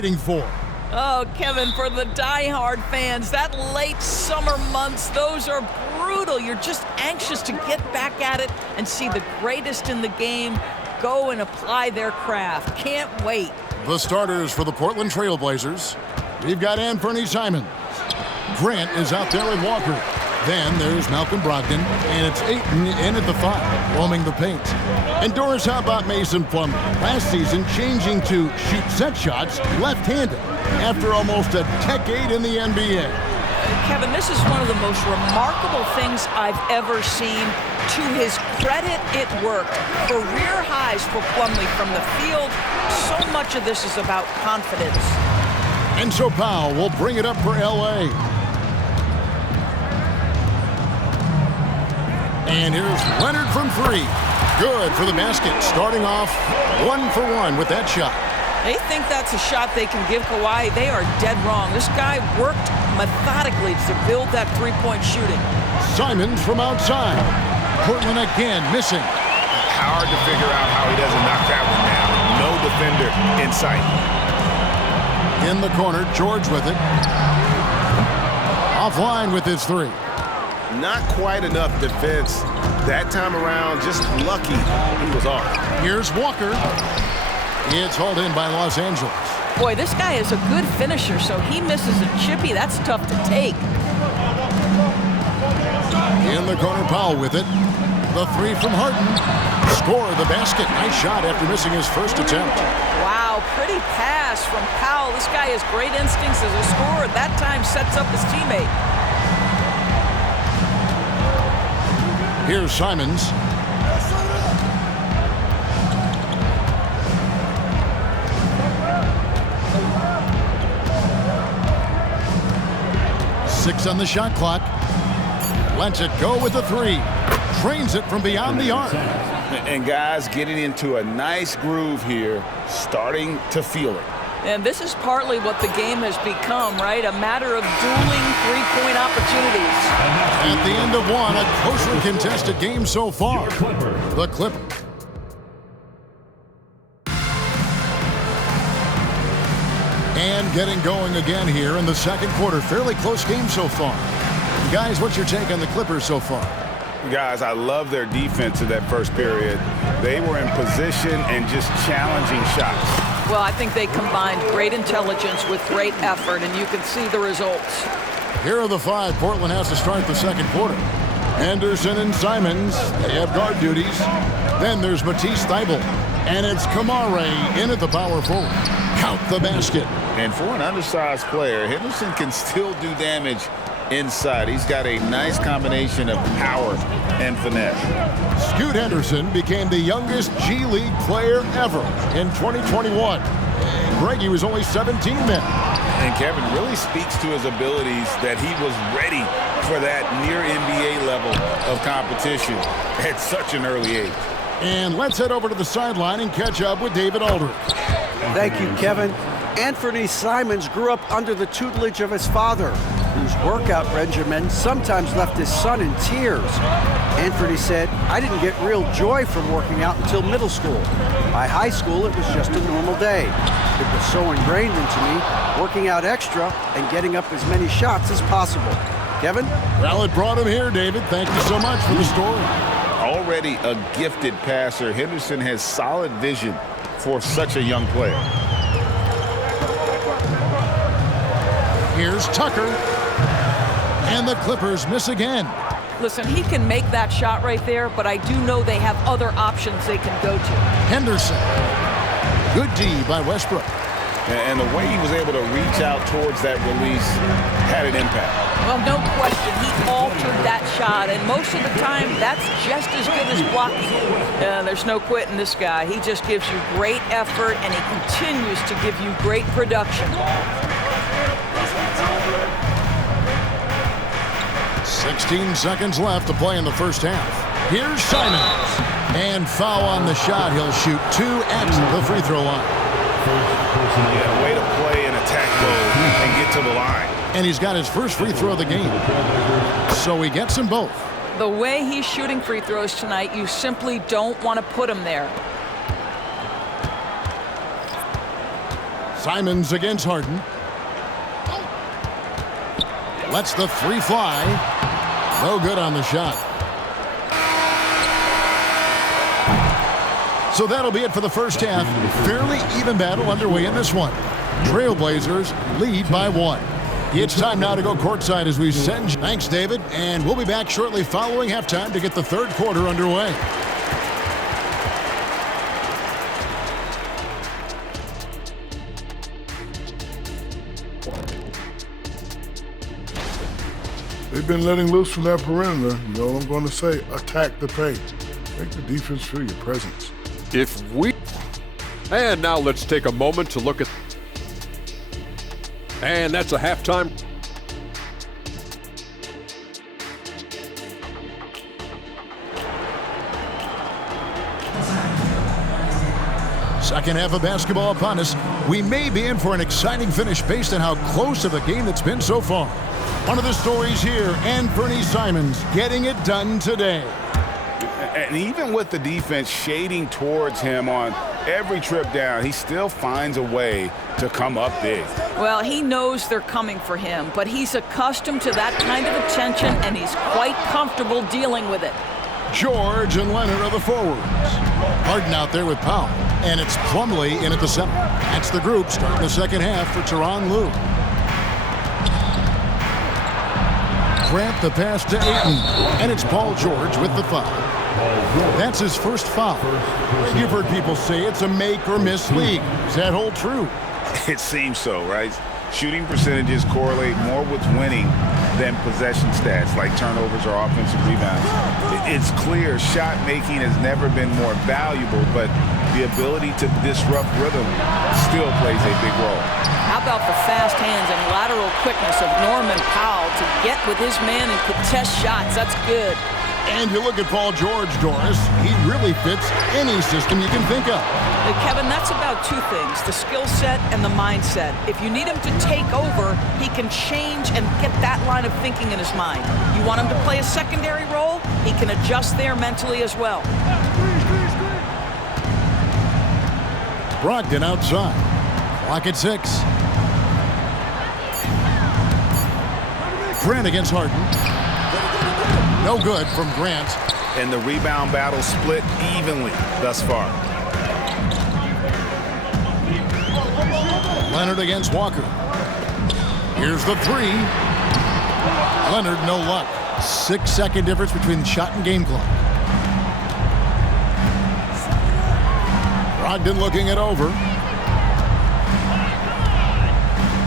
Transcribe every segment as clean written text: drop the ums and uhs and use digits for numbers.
For. Oh, Kevin, for the die-hard fans, that late summer months, those are brutal. You're just anxious to get back at it and see the greatest in the game go and apply their craft. Can't wait. The starters for the Portland Trail Blazers. We've got Anfernee Simons. Grant is out there with Walker. Then there's Malcolm Brogdon, and it's Ayton in at the 5, roaming the paint. And Doris, how about Mason Plumlee? Last season, changing to shoot set shots left-handed after almost a decade in the NBA. Kevin, this is one of the most remarkable things I've ever seen. To his credit, it worked. Career highs for Plumlee from the field. So much of this is about confidence. And so Powell will bring it up for L.A. And here's Leonard from 3. Good for the basket, starting off 1-for-1 with that shot. They think that's a shot they can give Kawhi. They are dead wrong. This guy worked methodically to build that three-point shooting. Simons from outside. Portland again missing. Hard to figure out how he doesn't knock that one down. No defender in sight. In the corner, George with it. Offline with his 3. Not quite enough defense that time around. Just lucky he was off. Here's Walker. It's hauled in by Los Angeles. Boy, this guy is a good finisher, so he misses a chippy. That's tough to take. In the corner, Powell with it. The 3 from Harden. Score the basket. Nice shot after missing his first attempt. Wow, pretty pass from Powell. This guy has great instincts as a scorer. That time sets up his teammate. Here's Simons. Six on the shot clock. Lets it go with the 3. Trains it from beyond the arc. And guys getting into a nice groove here, starting to feel it. And this is partly what the game has become, right? A matter of dueling three-point opportunities. At the end of one, a closely contested game so far. The Clippers. And getting going again here in the second quarter. Fairly close game so far. Guys, what's your take on the Clippers so far? Guys, I love their defense in that first period. They were in position and just challenging shots. Well, I think they combined great intelligence with great effort, and you can see the results. Here are the 5 Portland has to start the second quarter. Anderson and Simons, they have guard duties. Then there's Matisse Thybulle. And it's Kamare in at the power forward. Count the basket. And for an undersized player, Henderson can still do damage inside. He's got a nice combination of power and finesse. Scoot Henderson became the youngest G League player ever in 2021. Greg, he was only 17 then. And Kevin really speaks to his abilities that he was ready for that near NBA level of competition at such an early age. And let's head over to the sideline and catch up with David Aldridge. Thank you, Kevin. Anfernee Simons grew up under the tutelage of his father, whose workout regimen sometimes left his son in tears. Anfernee said, "I didn't get real joy from working out until middle school. By high school, it was just a normal day. It was so ingrained into me, working out extra and getting up as many shots as possible." Kevin? Well, it brought him here, David. Thank you so much for the story. Already a gifted passer, Henderson has solid vision for such a young player. Here's Tucker. And the Clippers miss again. Listen, he can make that shot right there, but I do know they have other options they can go to. Henderson. Good D by Westbrook. And the way he was able to reach out towards that release had an impact. Well, no question, he altered that shot, and most of the time, that's just as good as blocking. There's no quitting this guy. He just gives you great effort, and he continues to give you great production. 16 seconds left to play in the first half. Here's Simons. And foul on the shot. He'll shoot 2 at the free throw line. Yeah, way to play in attack mode and get to the line. And he's got his first free throw of the game. So he gets them both. The way he's shooting free throws tonight, you simply don't want to put him there. Simons against Harden. Lets the three fly. No good on the shot. So that'll be it for the first half. Fairly even battle underway in this one. Trailblazers lead by 1. It's time now to go courtside as we send. Thanks, David. And we'll be back shortly following halftime to get the third quarter underway. They've been letting loose from that perimeter. You know what I'm going to say? Attack the paint. Make the defense feel your presence. And now let's take a moment to look at. And that's a halftime. Second half of basketball upon us. We may be in for an exciting finish based on how close of a game it's been so far. One of the stories here, Anfernee Simons getting it done today. And even with the defense shading towards him on every trip down, he still finds a way to come up big. Well, he knows they're coming for him, but he's accustomed to that kind of attention, and he's quite comfortable dealing with it. George and Leonard are the forwards. Harden out there with Powell, and it's Plumlee in at the center. That's the group starting the second half for Tyronn Lue. Grant the pass to Ayton, and it's Paul George with the foul. That's his first foul. You've heard people say it's a make-or-miss league. Does that hold true? It seems so, right? Shooting percentages correlate more with winning than possession stats like turnovers or offensive rebounds. It's clear shot making has never been more valuable, but the ability to disrupt rhythm still plays a big role. How about the fast hands and lateral quickness of Norman Powell to get with his man and contest shots? That's good. And you look at Paul George, Doris, he really fits any system you can think of. Kevin, that's about two things, the skill set and the mindset. If you need him to take over, he can change and get that line of thinking in his mind. You want him to play a secondary role, he can adjust there mentally as well. Brogdon outside. Clock at 6. Grant against Harden. No good from Grant. And the rebound battle split evenly thus far. Leonard against Walker. Here's the three. Leonard, no luck. 6-second difference between shot and game clock. Brogdon looking it over.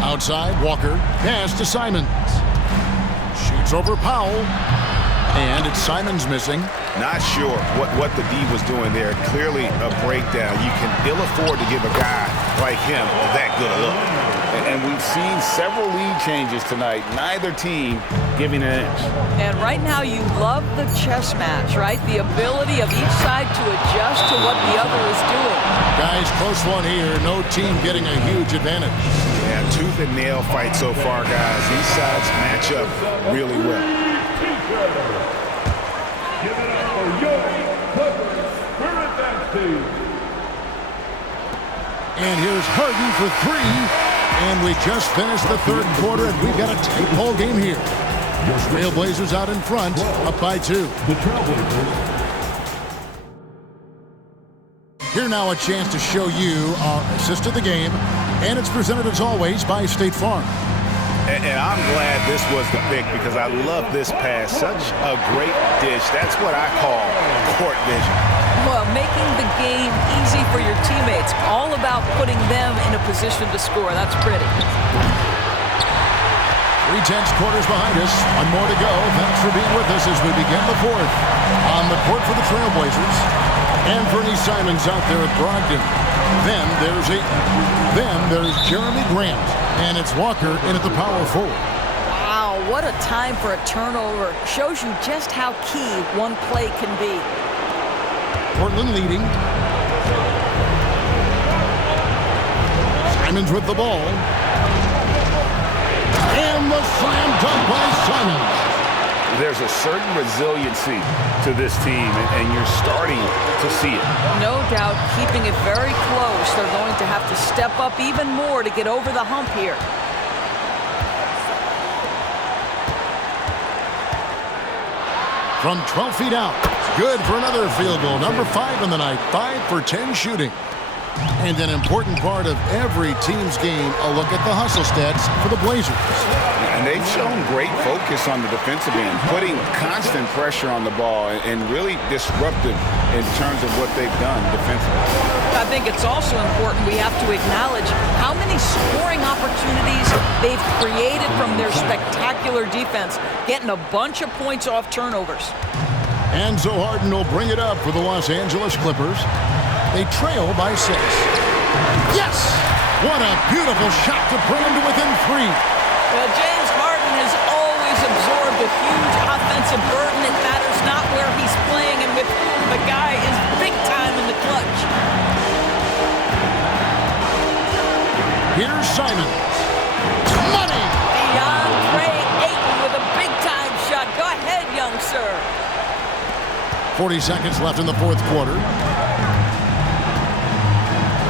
Outside, Walker. Pass to Simons. Shoots over Powell. And it's Simons missing. Not sure what the D was doing there. Clearly a breakdown. You can ill afford to give a guy like him that good a look. And we've seen several lead changes tonight. Neither team giving an inch. And right now you love the chess match, right? The ability of each side to adjust to what the other is doing. Guys, close one here. No team getting a huge advantage. Yeah, tooth and nail fight so far, guys. These sides match up really well. And here's Harden for three. And we just finished the third quarter, and we've got a tight ball game here. Trailblazers out in front, up by 2. The Trailblazers. Here now a chance to show you our assist of the game, and it's presented as always by State Farm. And I'm glad this was the pick because I love this pass. Such a great dish. That's what I call court vision. Well, making the game easy for your teammates. All about putting them in a position to score. That's pretty. 3/10 quarters behind us. One more to go. Thanks for being with us as we begin the fourth. On the court for the Trailblazers. Anfernee Simons out there at Brogdon. Then there's Ayton. Then there's Jeremy Grant. And it's Walker in at the power forward. Wow, what a time for a turnover. Shows you just how key one play can be. Portland leading. Simons with the ball. And the slam dunk by Simons. There's a certain resiliency to this team, and you're starting to see it. No doubt, keeping it very close. They're going to have to step up even more to get over the hump here. From 12 feet out. Good for another field goal. Number 5 in the night. 5 for 10 shooting. And an important part of every team's game, a look at the hustle stats for the Blazers. And they've shown great focus on the defensive end, putting constant pressure on the ball and really disruptive in terms of what they've done defensively. I think it's also important we have to acknowledge how many scoring opportunities they've created from their spectacular defense, getting a bunch of points off turnovers. Enzo Harden will bring it up for the Los Angeles Clippers. They trail by 6. Yes! What a beautiful shot to bring them to within 3. Well, James Harden has always absorbed a huge offensive burden. It matters not where he's playing and with whom. The guy is big time in the clutch. Here's Simons. Money! DeAndre Ayton with a big-time shot. Go ahead, young sir. 40 seconds left in the fourth quarter.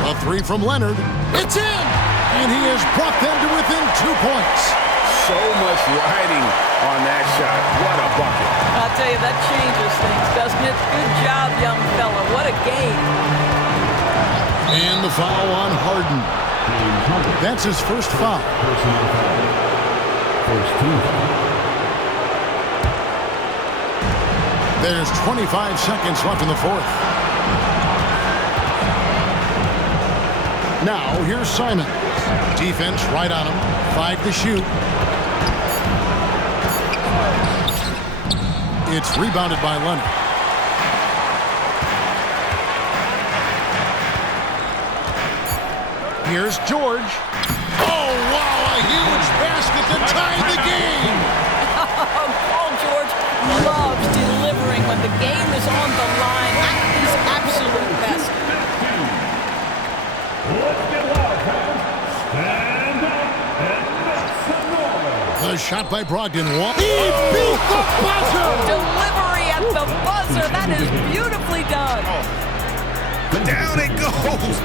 A 3 from Leonard. It's in! And he has brought them to within 2 points. So much riding on that shot. What a bucket. I'll tell you, that changes things, doesn't it? Good job, young fella. What a game. And the foul on Harden. That's his first foul. First team. There's 25 seconds left in the fourth. Now, here's Simon. Defense right on him. 5 to shoot. It's rebounded by Leonard. Here's George. Oh, wow, a huge basket to tie the game. Paul George loves delivering when the game is on the line at his absolute best. The shot by Brogdon. He beat the buzzer! Delivery at the buzzer. That is beautifully done. Down it goes.